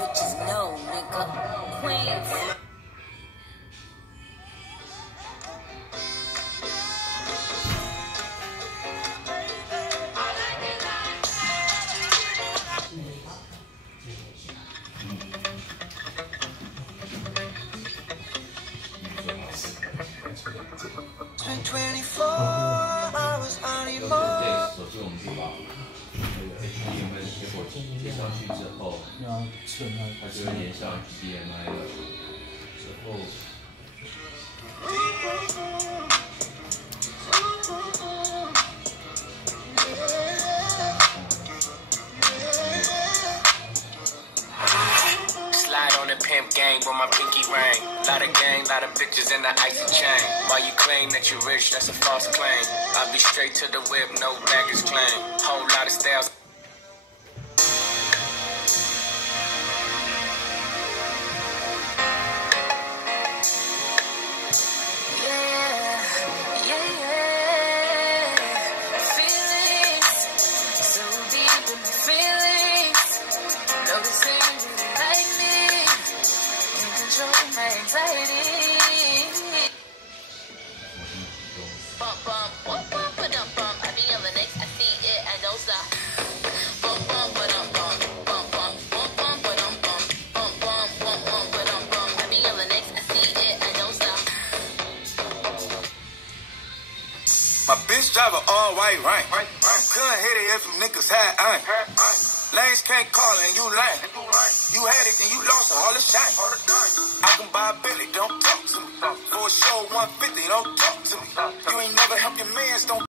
Bitches know, nigga. Queens. Spent 24 hours on your phone. 首先我们是把那个 HDMI 的接口接上去之后，它就会连上 HDMI 了。之后，Slide on the pimp gang with my pinky ring. Lot of gang, lot of bitches in the icy chain. While you claim that you're rich, that's a false claim. I'll be straight to the whip, no baggage claim. Whole lot of styles. My bitch drive an all-white rank. Couldn't hit it if you niggas had ain't. Lanes can't call and you lame. You had it, then you lost all the shine. I can buy a Billy, don't talk to me. For a show 150, don't talk to me. You ain't never help your mans, don't